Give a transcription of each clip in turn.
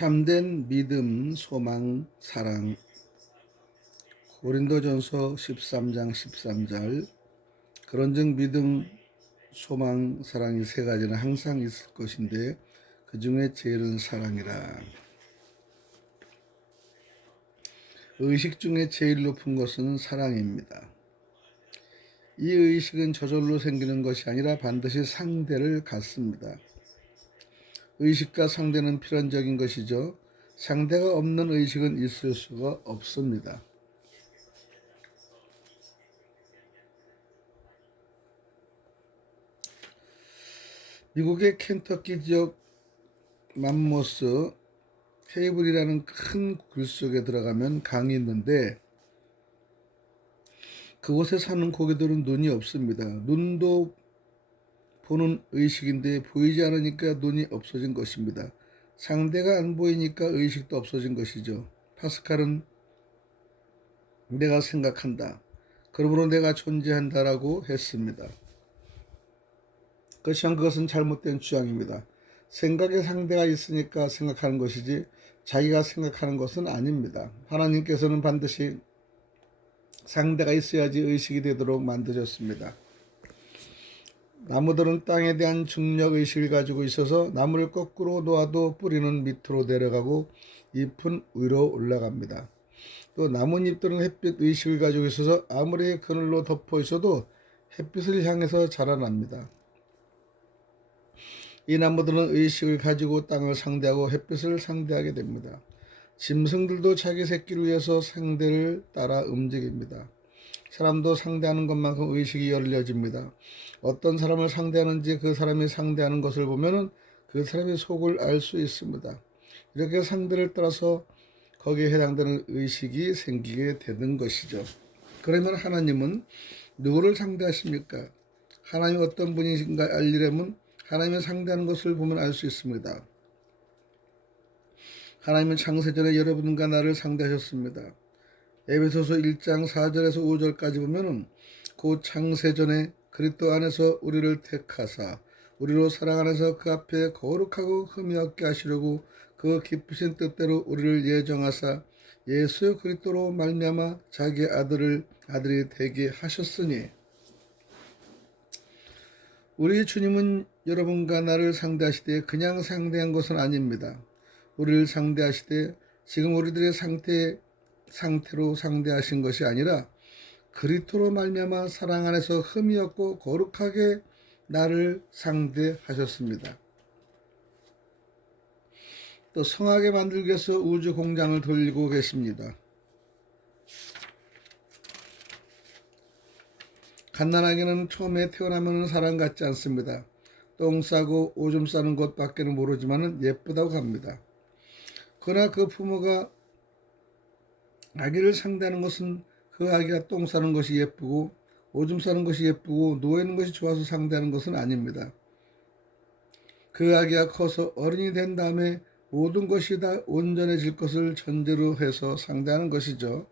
참된 믿음, 소망, 사랑. 고린도전서 13장 13절. 그런즉 믿음, 소망, 사랑이 세 가지는 항상 있을 것인데 그 중에 제일은 사랑이라. 의식 중에 제일 높은 것은 사랑입니다. 이 의식은 저절로 생기는 것이 아니라 반드시 상대를 갖습니다. 의식과 상대는 필연적인 것이죠. 상대가 없는 의식은 있을 수가 없습니다. 미국의 켄터키 지역 맘모스 테이블이라는 큰 굴 속에 들어가면 강이 있는데 그곳에 사는 고기들은 눈이 없습니다. 눈도 보는 의식인데 보이지 않으니까 눈이 없어진 것입니다. 상대가 안 보이니까 의식도 없어진 것이죠. 파스칼은 내가 생각한다. 그러므로 내가 존재한다라고 했습니다. 그렇지만 그것은 잘못된 주장입니다. 생각의 상대가 있으니까 생각하는 것이지 자기가 생각하는 것은 아닙니다. 하나님께서는 반드시 상대가 있어야지 의식이 되도록 만드셨습니다. 나무들은 땅에 대한 중력의식을 가지고 있어서 나무를 거꾸로 놓아도 뿌리는 밑으로 내려가고 잎은 위로 올라갑니다. 또 나뭇잎들은 햇빛 의식을 가지고 있어서 아무리 그늘로 덮어 있어도 햇빛을 향해서 자라납니다. 이 나무들은 의식을 가지고 땅을 상대하고 햇빛을 상대하게 됩니다. 짐승들도 자기 새끼를 위해서 상대를 따라 움직입니다. 사람도 상대하는 것만큼 의식이 열려집니다. 어떤 사람을 상대하는지 그 사람이 상대하는 것을 보면 그 사람의 속을 알 수 있습니다. 이렇게 상대를 따라서 거기에 해당되는 의식이 생기게 되는 것이죠. 그러면 하나님은 누구를 상대하십니까? 하나님이 어떤 분이신가 알리려면 하나님을 상대하는 것을 보면 알 수 있습니다. 하나님은 창세전에 여러분과 나를 상대하셨습니다. 에베소서 1장 4절에서 5절까지 보면은 그 창세전에 그리스도 안에서 우리를 택하사 우리로 사랑 안에서 그 앞에 거룩하고 흠이 없게 하시려고 그 기쁘신 뜻대로 우리를 예정하사 예수 그리스도로 말미암아 자기 아들이 되게 하셨으니, 우리 주님은 여러분과 나를 상대하시되 그냥 상대한 것은 아닙니다. 우리를 상대하시되 지금 우리들의 상태로 상대하신 것이 아니라 그리스도로 말미암아 사랑 안에서 흠이 없고 거룩하게 나를 상대하셨습니다. 또 성하게 만들기 위해서 우주 공장을 돌리고 계십니다. 갓난아기는 처음에 태어나면 사람 같지 않습니다. 똥 싸고 오줌 싸는 것밖에는 모르지만 예쁘다고 합니다. 그러나 그 부모가 아기를 상대하는 것은 그 아기가 똥 싸는 것이 예쁘고 오줌 싸는 것이 예쁘고 누워있는 것이 좋아서 상대하는 것은 아닙니다. 그 아기가 커서 어른이 된 다음에 모든 것이 다 온전해질 것을 전제로 해서 상대하는 것이죠.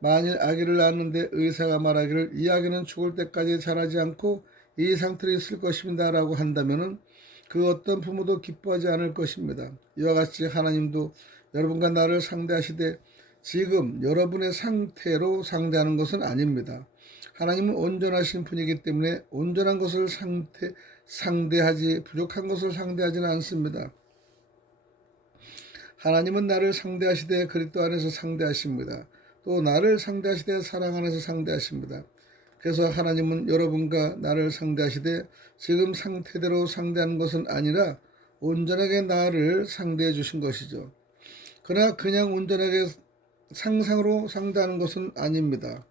만일 아기를 낳았는데 의사가 말하기를 이 아기는 죽을 때까지 자라지 않고 이 상태로 있을 것입니다 라고 한다면 그 어떤 부모도 기뻐하지 않을 것입니다. 이와 같이 하나님도 여러분과 나를 상대하시되 지금 여러분의 상태로 상대하는 것은 아닙니다. 하나님은 온전하신 분이기 때문에 온전한 것을 상대하지 부족한 것을 상대하지는 않습니다. 하나님은 나를 상대하시되 그리스도 안에서 상대하십니다. 또 나를 상대하시되 사랑 안에서 상대하십니다. 그래서 하나님은 여러분과 나를 상대하시되 지금 상태대로 상대하는 것은 아니라 온전하게 나를 상대해 주신 것이죠. 그러나 그냥 온전하게 상상으로 상대하는 것은 아닙니다.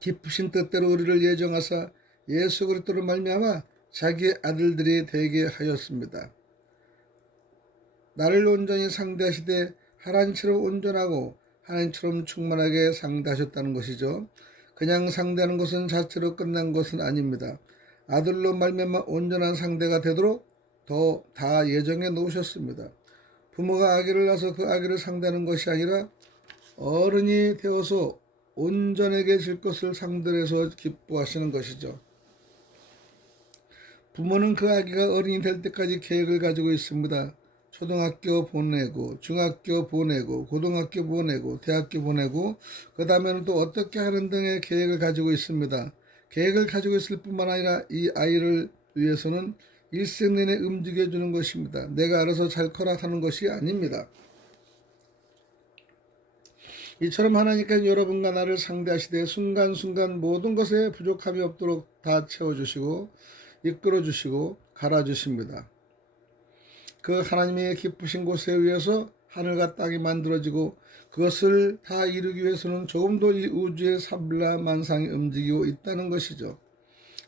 기쁘신 뜻대로 우리를 예정하사 예수 그리스도로 말미암아 자기의 아들들이 되게 하였습니다. 나를 온전히 상대하시되 하나님처럼 온전하고 하나님처럼 충만하게 상대하셨다는 것이죠. 그냥 상대하는 것은 자체로 끝난 것은 아닙니다. 아들로 말미암아 온전한 상대가 되도록 다 예정해 놓으셨습니다. 부모가 아기를 낳아서 그 아기를 상대하는 것이 아니라 어른이 되어서 온전하게 질 것을 상대해서 기뻐하시는 것이죠. 부모는 그 아기가 어린이 될 때까지 계획을 가지고 있습니다. 초등학교 보내고, 중학교 보내고, 고등학교 보내고, 대학교 보내고, 그 다음에는 또 어떻게 하는 등의 계획을 가지고 있습니다. 계획을 가지고 있을 뿐만 아니라 이 아이를 위해서는 일생 내내 움직여주는 것입니다. 내가 알아서 잘 커라 하는 것이 아닙니다. 이처럼 하나님께서 여러분과 나를 상대하시되 순간순간 모든 것에 부족함이 없도록 다 채워주시고 이끌어주시고 갈아주십니다. 그 하나님의 기쁘신 곳에 의해서 하늘과 땅이 만들어지고 그것을 다 이루기 위해서는 조금도 이 우주의 산불만상이 움직이고 있다는 것이죠.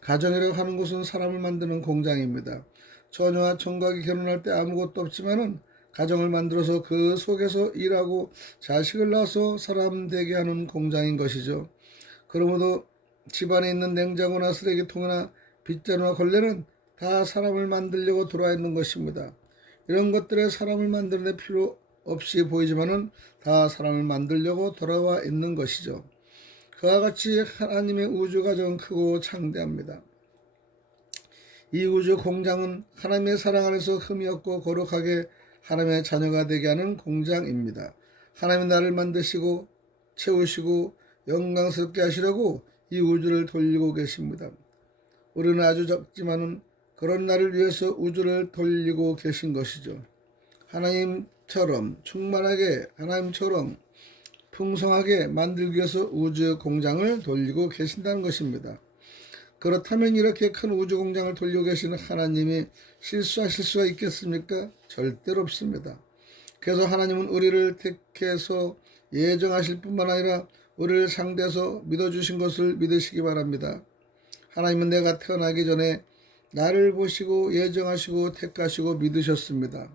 가정이라고 하는 것은 사람을 만드는 공장입니다. 처녀와 총각이 결혼할 때 아무것도 없지만은 가정을 만들어서 그 속에서 일하고 자식을 낳아서 사람 되게 하는 공장인 것이죠. 그러므로 집안에 있는 냉장고나 쓰레기통이나 빗자루나 걸레는 다 사람을 만들려고 돌아와 있는 것입니다. 이런 것들에 사람을 만드는 데 필요 없이 보이지만은 다 사람을 만들려고 돌아와 있는 것이죠. 그와 같이 하나님의 우주 가정은 크고 창대합니다. 이 우주 공장은 하나님의 사랑 안에서 흠이 없고 거룩하게 하나님의 자녀가 되게 하는 공장입니다. 하나님이 나를 만드시고 채우시고 영광스럽게 하시려고 이 우주를 돌리고 계십니다. 우리는 아주 적지만은 그런 나를 위해서 우주를 돌리고 계신 것이죠. 하나님처럼 충만하게, 하나님처럼 풍성하게 만들기 위해서 우주 공장을 돌리고 계신다는 것입니다. 그렇다면 이렇게 큰 우주 공장을 돌리고 계시는 하나님이 실수하실 수가 있겠습니까? 절대로 없습니다. 그래서 하나님은 우리를 택해서 예정하실 뿐만 아니라 우리를 상대해서 믿어주신 것을 믿으시기 바랍니다. 하나님은 내가 태어나기 전에 나를 보시고 예정하시고 택하시고 믿으셨습니다.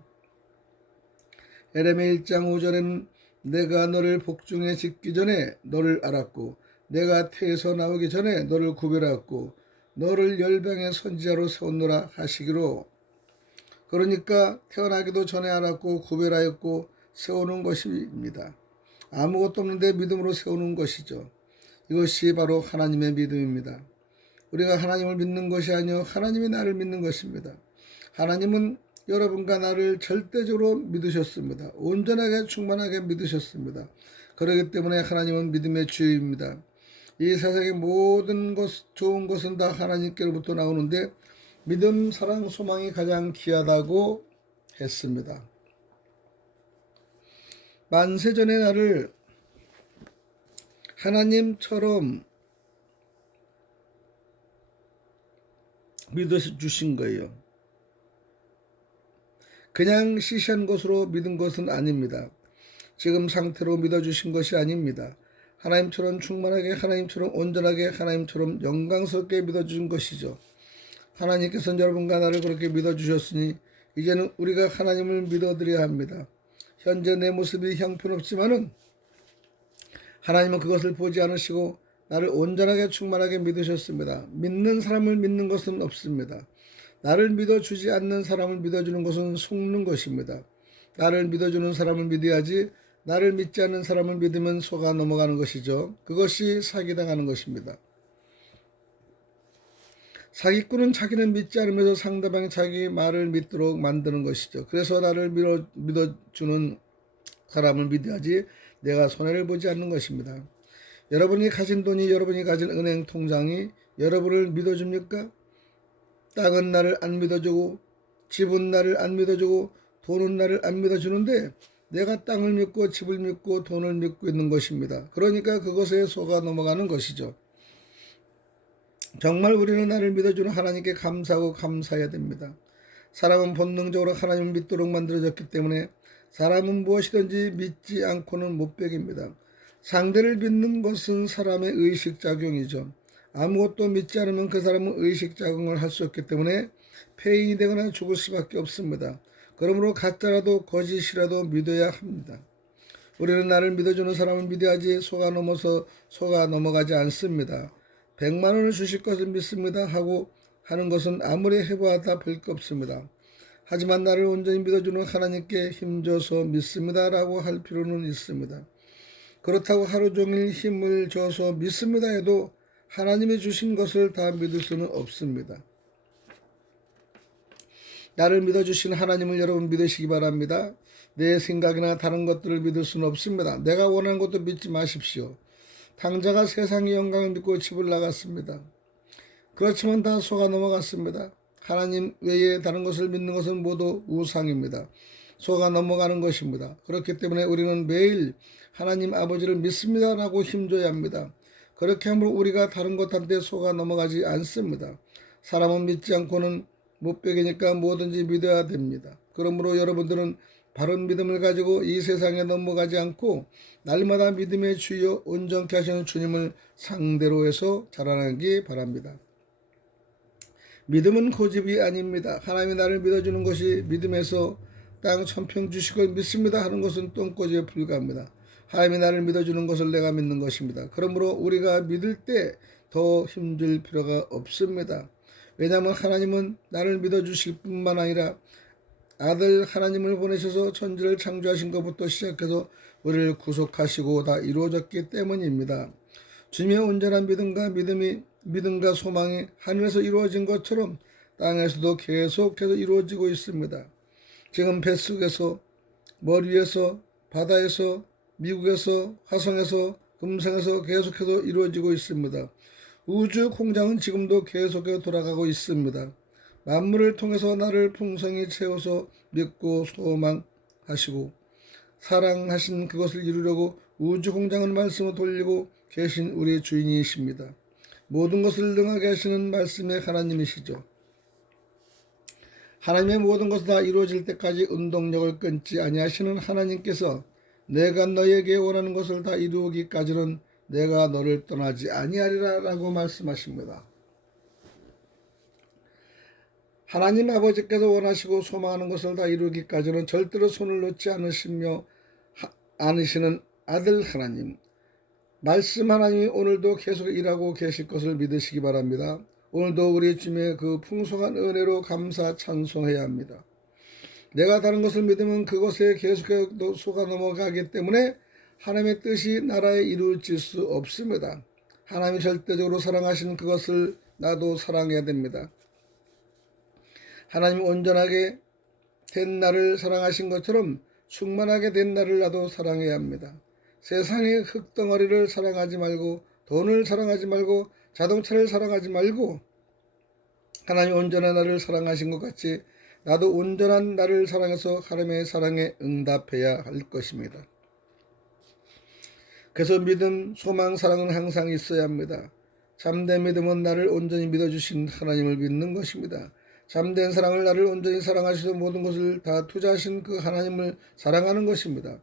에레미야 1장 5절에는 내가 너를 복중에 짓기 전에 너를 알았고 내가 태에서 나오기 전에 너를 구별하였고 너를 열방의 선지자로 세웠노라 하시기로. 그러니까 태어나기도 전에 알았고 구별하였고 세우는 것입니다. 아무것도 없는데 믿음으로 세우는 것이죠. 이것이 바로 하나님의 믿음입니다. 우리가 하나님을 믿는 것이 아니요 하나님이 나를 믿는 것입니다. 하나님은 여러분과 나를 절대적으로 믿으셨습니다. 온전하게 충만하게 믿으셨습니다. 그렇기 때문에 하나님은 믿음의 주입니다. 이 세상의 모든 좋은 것은 다 하나님께로부터 나오는데 믿음, 사랑, 소망이 가장 귀하다고 했습니다. 만세전에 나를 하나님처럼 믿어주신 거예요. 그냥 시시한 것으로 믿은 것은 아닙니다. 지금 상태로 믿어주신 것이 아닙니다. 하나님처럼 충만하게, 하나님처럼 온전하게, 하나님처럼 영광스럽게 믿어주신 것이죠. 하나님께서는 여러분과 나를 그렇게 믿어주셨으니 이제는 우리가 하나님을 믿어드려야 합니다. 현재 내 모습이 형편없지만은 하나님은 그것을 보지 않으시고 나를 온전하게 충만하게 믿으셨습니다. 믿는 사람을 믿는 것은 없습니다. 나를 믿어주지 않는 사람을 믿어주는 것은 속는 것입니다. 나를 믿어주는 사람을 믿어야지 나를 믿지 않는 사람을 믿으면 속아 넘어가는 것이죠. 그것이 사기당하는 것입니다. 사기꾼은 자기는 믿지 않으면서 상대방이 자기 말을 믿도록 만드는 것이죠. 그래서 나를 믿어주는 사람을 믿어야지 내가 손해를 보지 않는 것입니다. 여러분이 가진 돈이, 여러분이 가진 은행 통장이 여러분을 믿어줍니까? 땅은 나를 안 믿어주고 집은 나를 안 믿어주고 돈은 나를 안 믿어주는데 내가 땅을 믿고 집을 믿고 돈을 믿고 있는 것입니다. 그러니까 그것에 속아 넘어가는 것이죠. 정말 우리는 나를 믿어주는 하나님께 감사하고 감사해야 됩니다. 사람은 본능적으로 하나님을 믿도록 만들어졌기 때문에 사람은 무엇이든지 믿지 않고는 못 배깁니다. 상대를 믿는 것은 사람의 의식작용이죠. 아무것도 믿지 않으면 그 사람은 의식작용을 할 수 없기 때문에 폐인이 되거나 죽을 수밖에 없습니다. 그러므로 가짜라도 거짓이라도 믿어야 합니다. 우리는 나를 믿어주는 사람을 믿어야지 속아 넘어가지 않습니다. 100만 원을 주실 것을 믿습니다 하고 하는 것은 아무리 해봐도 별 게 없습니다. 하지만 나를 온전히 믿어주는 하나님께 힘줘서 믿습니다 라고 할 필요는 있습니다. 그렇다고 하루 종일 힘을 줘서 믿습니다 해도 하나님이 주신 것을 다 믿을 수는 없습니다. 나를 믿어주신 하나님을 여러분 믿으시기 바랍니다. 내 생각이나 다른 것들을 믿을 수는 없습니다. 내가 원하는 것도 믿지 마십시오. 탕자가 세상의 영광을 믿고 집을 나갔습니다. 그렇지만 다 속아 넘어갔습니다. 하나님 외에 다른 것을 믿는 것은 모두 우상입니다. 속아 넘어가는 것입니다. 그렇기 때문에 우리는 매일 하나님 아버지를 믿습니다라고 힘줘야 합니다. 그렇게 하면 우리가 다른 것한테 속아 넘어가지 않습니다. 사람은 믿지 않고는 못 베기니까 뭐든지 믿어야 됩니다. 그러므로 여러분들은 바른 믿음을 가지고 이 세상에 넘어가지 않고 날마다 믿음의 주여 온전케 하시는 주님을 상대로 해서 자라나기 바랍니다. 믿음은 고집이 아닙니다. 하나님이 나를 믿어주는 것이 믿음에서 땅 천평 주시고 믿습니다 하는 것은 똥꼬집에 불과합니다. 하나님이 나를 믿어주는 것을 내가 믿는 것입니다. 그러므로 우리가 믿을 때 더 힘줄 필요가 없습니다. 왜냐하면 하나님은 나를 믿어주실 뿐만 아니라 아들 하나님을 보내셔서 천지를 창조하신 것부터 시작해서 우리를 구속하시고 다 이루어졌기 때문입니다. 주님의 온전한 믿음과 소망이 하늘에서 이루어진 것처럼 땅에서도 계속해서 이루어지고 있습니다. 지금 뱃속에서, 머리 위에서, 바다에서, 미국에서, 화성에서, 금성에서 계속해서 이루어지고 있습니다. 우주 공장은 지금도 계속해서 돌아가고 있습니다. 만물을 통해서 나를 풍성히 채워서 믿고 소망하시고 사랑하신 그것을 이루려고 우주 공장은 말씀을 돌리고 계신 우리 주인이십니다. 모든 것을 능하게 하시는 말씀의 하나님이시죠. 하나님의 모든 것이 다 이루어질 때까지 운동력을 끊지 아니하시는 하나님께서 내가 너에게 원하는 것을 다 이루기까지는 내가 너를 떠나지 아니하리라 라고 말씀하십니다. 하나님 아버지께서 원하시고 소망하는 것을 다 이루기까지는 절대로 손을 놓지 않으시는 아들 하나님, 말씀 하나님이 오늘도 계속 일하고 계실 것을 믿으시기 바랍니다. 오늘도 우리 주님의 그 풍성한 은혜로 감사 찬송해야 합니다. 내가 다른 것을 믿으면 그것에 계속해서 속아 넘어가기 때문에 하나님의 뜻이 나라에 이루어질 수 없습니다. 하나님이 절대적으로 사랑하시는 그것을 나도 사랑해야 됩니다. 하나님 온전하게 된 나를 사랑하신 것처럼 충만하게 된 나를 나도 사랑해야 합니다. 세상의 흙덩어리를 사랑하지 말고 돈을 사랑하지 말고 자동차를 사랑하지 말고 하나님 온전한 나를 사랑하신 것 같이 나도 온전한 나를 사랑해서 하나님의 사랑에 응답해야 할 것입니다. 그래서 믿음, 소망, 사랑은 항상 있어야 합니다. 참된 믿음은 나를 온전히 믿어주신 하나님을 믿는 것입니다. 참된 사랑을 나를 온전히 사랑하시고 모든 것을 다 투자하신 그 하나님을 사랑하는 것입니다.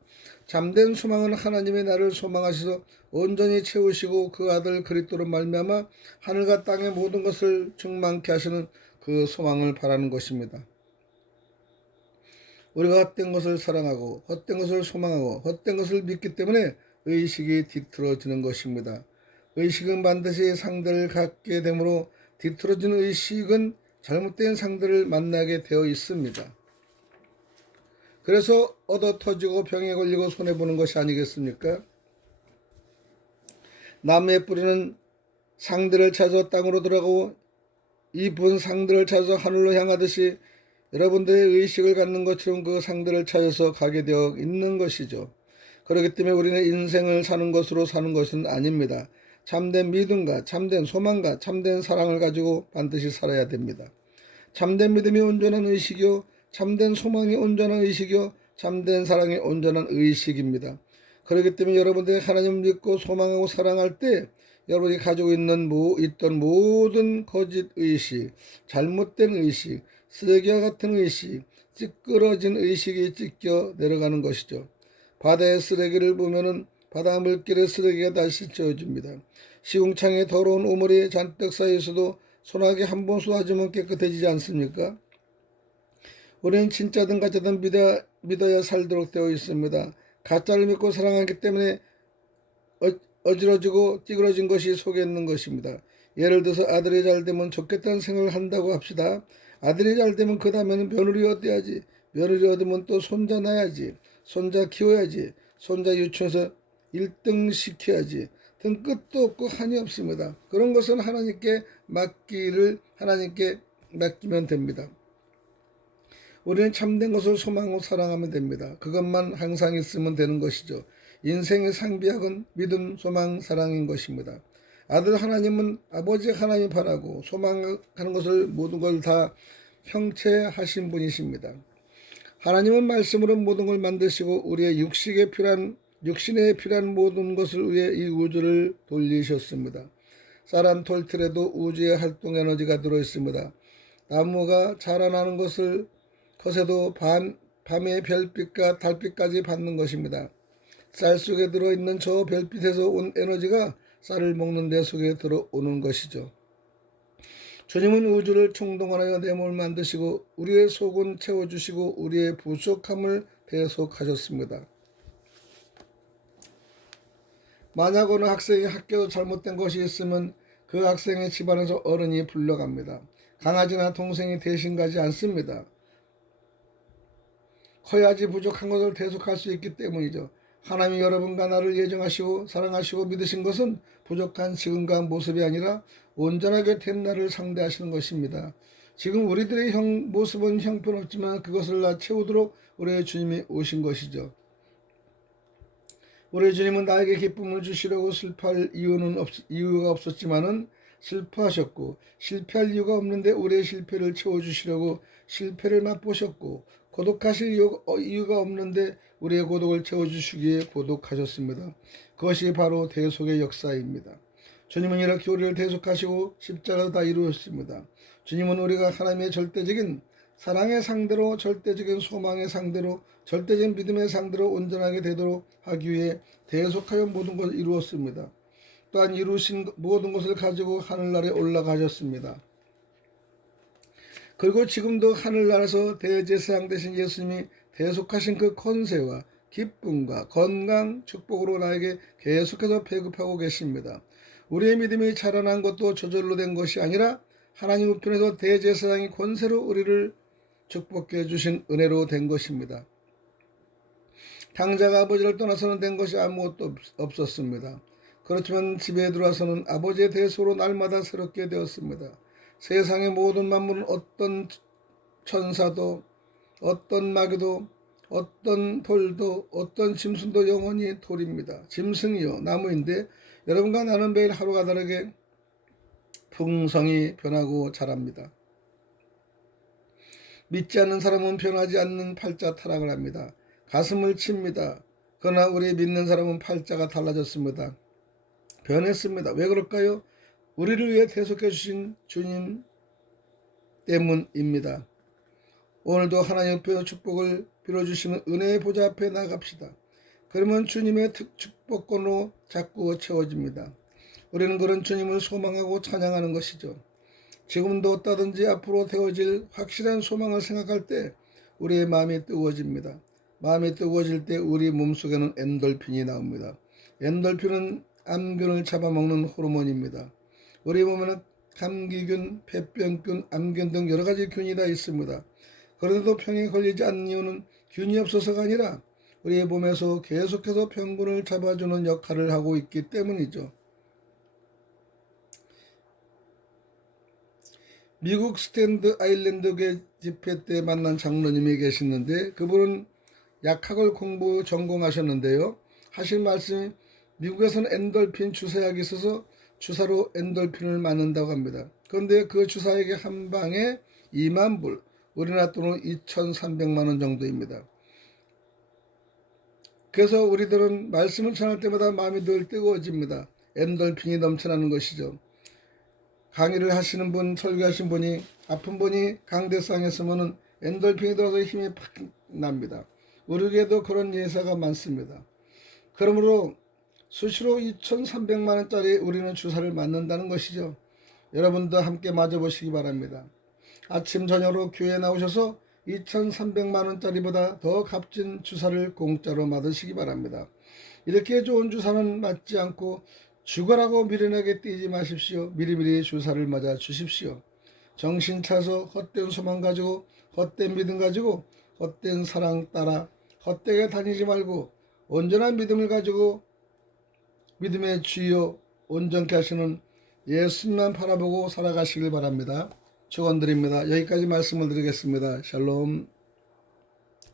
참된 소망은 하나님의 나를 소망하셔서 온전히 채우시고 그 아들 그리스도로 말미암아 하늘과 땅의 모든 것을 충만케 하시는 그 소망을 바라는 것입니다. 우리가 헛된 것을 사랑하고 헛된 것을 소망하고 헛된 것을 믿기 때문에 의식이 뒤틀어지는 것입니다. 의식은 반드시 상대를 갖게 되므로 뒤틀어진 의식은 잘못된 상대를 만나게 되어 있습니다. 그래서 얻어 터지고 병에 걸리고 손해보는 것이 아니겠습니까? 나무의 뿌리는 상대를 찾아 땅으로 들어가고 잎은 상대를 찾아 하늘로 향하듯이 여러분들의 의식을 갖는 것처럼 그 상대를 찾아서 가게 되어 있는 것이죠. 그렇기 때문에 우리는 인생을 사는 것으로 사는 것은 아닙니다. 참된 믿음과 참된 소망과 참된 사랑을 가지고 반드시 살아야 됩니다. 참된 믿음이 온전한 의식이요, 참된 소망이 온전한 의식이요, 참된 사랑이 온전한 의식입니다. 그렇기 때문에 여러분들이 하나님을 믿고 소망하고 사랑할 때 여러분이 가지고 있던 모든 거짓 의식, 잘못된 의식, 쓰레기와 같은 의식, 찌끄러진 의식이 찢겨 내려가는 것이죠. 바다의 쓰레기를 보면은 바다 물길의 쓰레기가 다시 채워집니다. 시궁창에 더러운 오물이 잔뜩 쌓여있어도 소나기 한 번 쏟아지면 깨끗해지지 않습니까? 우리는 진짜든 가짜든 믿어야 살도록 되어 있습니다. 가짜를 믿고 사랑하기 때문에 어지러지고 찌그러진 것이 속에 있는 것입니다. 예를 들어서 아들이 잘 되면 좋겠다는 생각을 한다고 합시다. 아들이 잘 되면 그 다음에는 며느리 얻어야지. 며느리 얻으면 또 손자 낳아야지. 손자 키워야지. 손자 유치원에서 1등 시켜야지. 등 끝도 없고 한이 없습니다. 그런 것은 하나님께 맡기면 됩니다. 우리는 참된 것을 소망하고 사랑하면 됩니다. 그것만 항상 있으면 되는 것이죠. 인생의 상비약은 믿음, 소망, 사랑인 것입니다. 아들 하나님은 아버지 하나님이 바라고 소망하는 것을 모든 걸 다 형체하신 분이십니다. 하나님은 말씀으로 모든 걸 만드시고 우리의 육신에 필요한 모든 것을 위해 이 우주를 돌리셨습니다. 쌀한 톨틀에도 우주의 활동 에너지가 들어있습니다. 나무가 자라나는 것에도 밤의 별빛과 달빛까지 받는 것입니다. 쌀 속에 들어있는 저 별빛에서 온 에너지가 쌀을 먹는 내 속에 들어오는 것이죠. 주님은 우주를 총동원하여 내 몸을 만드시고 우리의 속은 채워주시고 우리의 부족함을 대속하셨습니다. 만약 어느 학생이 학교에서 잘못된 것이 있으면 그 학생의 집안에서 어른이 불러갑니다. 강아지나 동생이 대신 가지 않습니다. 커야지 부족한 것을 대속할 수 있기 때문이죠. 하나님이 여러분과 나를 예정하시고 사랑하시고 믿으신 것은 부족한 지금과 모습이 아니라 온전하게 된 나를 상대하시는 것입니다. 지금 우리들의 모습은 형편없지만 그것을 다 채우도록 우리의 주님이 오신 것이죠. 우리 주님은 나에게 기쁨을 주시려고 슬퍼할 이유가 없었지만은 슬퍼하셨고 실패할 이유가 없는데 우리의 실패를 채워주시려고 실패를 맛보셨고 고독하실 이유가 없는데 우리의 고독을 채워주시기에 고독하셨습니다. 그것이 바로 대속의 역사입니다. 주님은 이렇게 우리를 대속하시고 십자가로 다 이루었습니다. 주님은 우리가 하나님의 절대적인 사랑의 상대로, 절대적인 소망의 상대로, 절대적인 믿음의 상대로 온전하게 되도록 하기 위해 대속하여 모든 것을 이루었습니다. 또한 이루신 모든 것을 가지고 하늘나라에 올라가셨습니다. 그리고 지금도 하늘나라에서 대제사장 되신 예수님이 대속하신 그 권세와 기쁨과 건강, 축복으로 나에게 계속해서 배급하고 계십니다. 우리의 믿음이 자라난 것도 저절로 된 것이 아니라 하나님 우편에서 대제사장이 권세로 우리를 축복해 주신 은혜로 된 것입니다. 당자가 아버지를 떠나서는 된 것이 아무것도 없었습니다. 그렇지만 집에 들어와서는 아버지의 대소로 날마다 새롭게 되었습니다. 세상의 모든 만물은 어떤 천사도 어떤 마귀도 어떤 돌도 어떤 짐승도 영원히 돌입니다. 짐승이요 나무인데 여러분과 나는 매일 하루가 다르게 풍성히 변하고 자랍니다. 믿지 않는 사람은 변하지 않는 팔자 타락을 합니다. 가슴을 칩니다. 그러나 우리 믿는 사람은 팔자가 달라졌습니다. 변했습니다. 왜 그럴까요? 우리를 위해 대속해 주신 주님 때문입니다. 오늘도 하나님 옆에서 축복을 빌어주시는 은혜의 보좌 앞에 나갑시다. 그러면 주님의 축복권으로 자꾸 채워집니다. 우리는 그런 주님을 소망하고 찬양하는 것이죠. 지금도 어떠든지 앞으로 되어질 확실한 소망을 생각할 때 우리의 마음이 뜨거워집니다. 마음이 뜨거워질 때 우리 몸속에는 엔돌핀이 나옵니다. 엔돌핀은 암균을 잡아먹는 호르몬입니다. 우리 몸에는 감기균, 폐병균, 암균 등 여러 가지 균이 다 있습니다. 그런데도 병에 걸리지 않는 이유는 균이 없어서가 아니라 우리의 몸에서 계속해서 병균을 잡아주는 역할을 하고 있기 때문이죠. 미국 스탠드 아일랜드교회 집회 때 만난 장로님이 계시는데 그분은 약학을 전공하셨는데요. 하신 말씀이 미국에서는 엔돌핀 주사약이 있어서 주사로 엔돌핀을 맞는다고 합니다. 그런데 그 주사약이 한 방에 2만 불, 우리나라 돈으로 2,300만 원 정도입니다. 그래서 우리들은 말씀을 전할 때마다 마음이 늘 뜨거워집니다. 엔돌핀이 넘쳐나는 것이죠. 강의를 하시는 분, 설교하신 분이 아픈 분이 강대상에 서면은 엔돌핀이 들어서 힘이 팍 납니다. 우리에게도 그런 예사가 많습니다. 그러므로 수시로 2,300만 원짜리 우리는 주사를 맞는다는 것이죠. 여러분도 함께 맞아보시기 바랍니다. 아침 저녁으로 교회에 나오셔서 2,300만 원짜리보다 더 값진 주사를 공짜로 맞으시기 바랍니다. 이렇게 좋은 주사는 맞지 않고 죽어라고 미련하게 뛰지 마십시오. 미리미리 주사를 맞아 주십시오. 정신 차서 헛된 소망 가지고 헛된 믿음 가지고 헛된 사랑 따라 헛되게 다니지 말고 온전한 믿음을 가지고 믿음의 주여 온전케 하시는 예수님만 바라보고 살아가시길 바랍니다. 축원드립니다. 여기까지 말씀을 드리겠습니다. 샬롬.